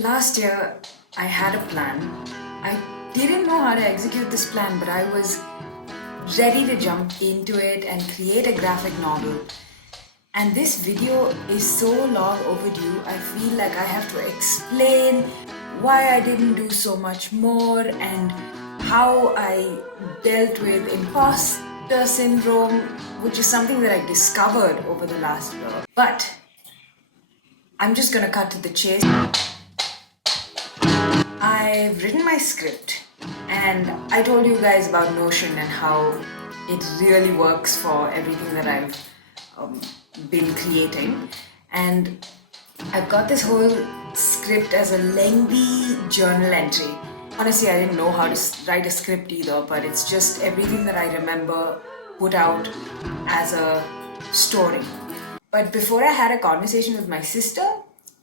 Last year, I had a plan. I didn't know how to execute this plan, but I was ready to jump into it and create a graphic novel. And this video is so long overdue, I feel like I have to explain why I didn't do so much more and how I dealt with imposter syndrome, which is something that I discovered over the last year. But I'm just gonna cut to the chase. I've written my script and I told you guys about Notion and how it really works for everything that I've been creating. And I've got this whole script as a lengthy journal entry. Honestly, I didn't know how to write a script either, but it's just everything that I remember put out as a story. But before I had a conversation with my sister,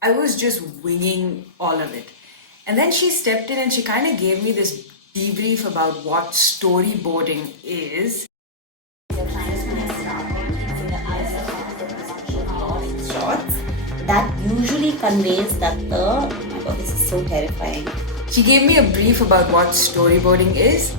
I was just winging all of it. And then she stepped in and she kind of gave me this debrief about what storyboarding is. Shots that usually conveys that oh my god, this is so terrifying. She gave me a brief about what storyboarding is,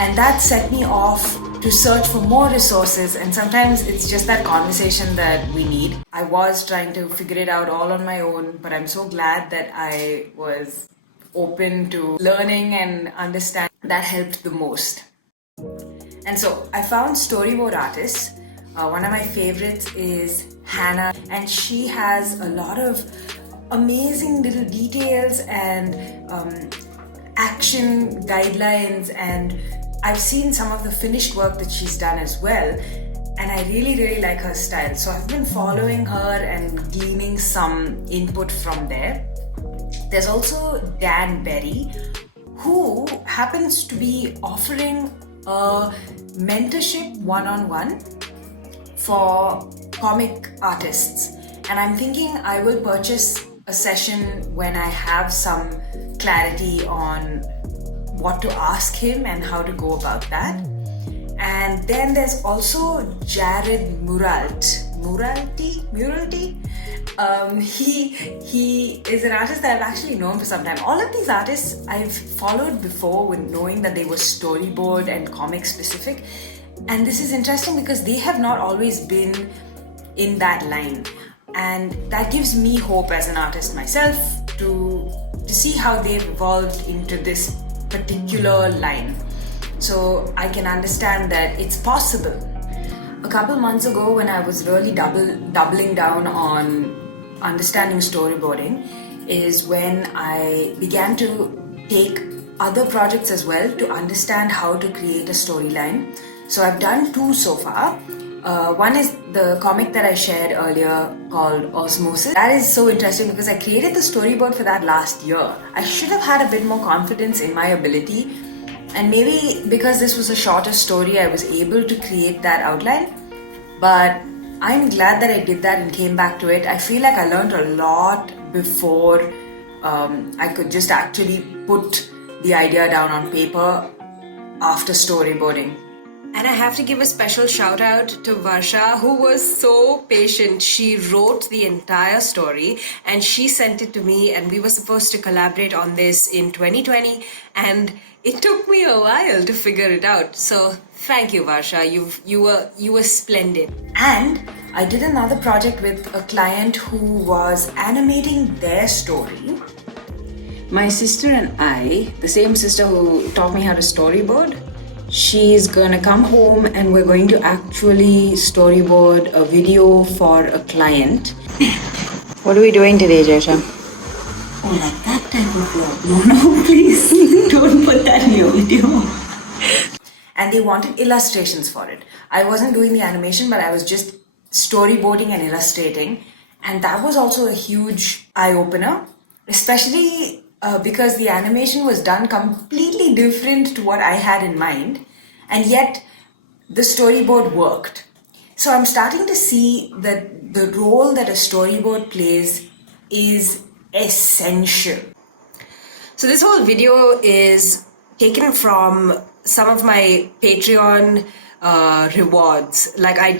and that set me off to search for more resources. And sometimes it's just that conversation that we need. I was trying to figure it out all on my own, but I'm so glad that I was open to learning and understand. That helped the most. And so I found storyboard artists. One of my favorites is Hannah, and she has a lot of amazing little details and action guidelines, and I've seen some of the finished work that she's done as well, and I really like her style. So I've been following her and gleaning some input from there. There's also Dan Berry, who happens to be offering a mentorship one-on-one for comic artists. And I'm thinking I will purchase a session when I have some clarity on what to ask him and how to go about that. And then there's also Jared Muralty. He is an artist that I've actually known for some time. All of these artists I've followed before with knowing that they were storyboard and comic specific. And this is interesting because they have not always been in that line. And that gives me hope as an artist myself to see how they've evolved into this particular line. So I can understand that it's possible. A couple months ago, when I was really doubling down on understanding storyboarding, is when I began to take other projects as well to understand how to create a storyline. So I've done two so far. One is the comic that I shared earlier called Osmosis. That is so interesting because I created the storyboard for that last year. I should have had a bit more confidence in my ability, and maybe because this was a shorter story, I was able to create that outline. But I'm glad that I did that and came back to it. I feel like I learned a lot before I could just actually put the idea down on paper after storyboarding. And I have to give a special shout out to Varsha, who was so patient. She wrote the entire story and she sent it to me, and we were supposed to collaborate on this in 2020, and it took me a while to figure it out. So thank you, Varsha. You were splendid. And I did another project with a client who was animating their story. My sister and I, the same sister who taught me how to storyboard, she's gonna come home and we're going to actually storyboard a video for a client. What are we doing today, Jesha? Oh, like that type of vlog. No, please don't put that in your video. And they wanted illustrations for it. I wasn't doing the animation, but I was just storyboarding and illustrating. And that was also a huge eye-opener, especially because the animation was done completely different to what I had in mind, and yet the storyboard worked. So I'm starting to see that the role that a storyboard plays is essential. So this whole video is taken from some of my Patreon rewards. Like I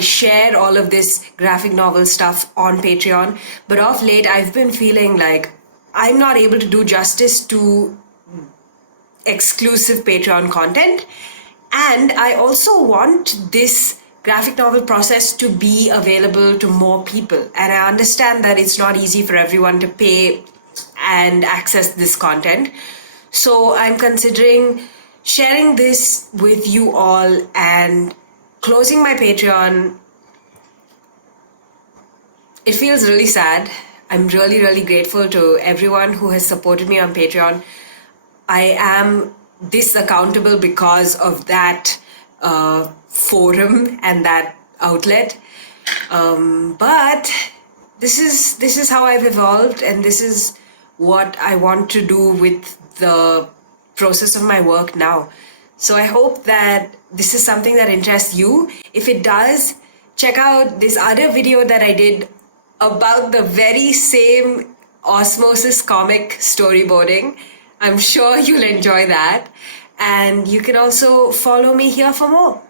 share all of this graphic novel stuff on Patreon, but of late I've been feeling like I'm not able to do justice to exclusive Patreon content. And I also want this graphic novel process to be available to more people. And I understand that it's not easy for everyone to pay and access this content. So I'm considering sharing this with you all and closing my Patreon. It feels really sad. I'm really, really grateful to everyone who has supported me on Patreon. I am this accountable because of that forum and that outlet. But this is how I've evolved, and this is what I want to do with the process of my work now. So I hope that this is something that interests you. If it does, check out this other video that I did about the very same Osmosis comic storyboarding. I'm sure you'll enjoy that. And you can also follow me here for more.